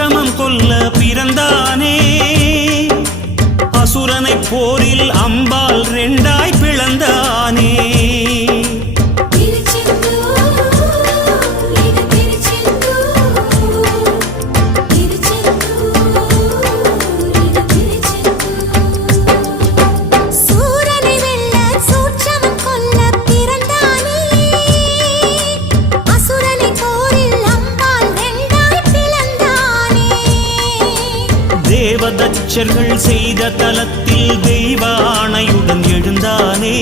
சூட்சமம் கொல்ல பிறந்தானே. அசுரனை போரில் அம்பால் ரெண்டாய் பிளந்தானே. தேவதச்சர்கள் செய்த தலத்தில் தெய்வ ஆணையுடன் எழுந்தானே.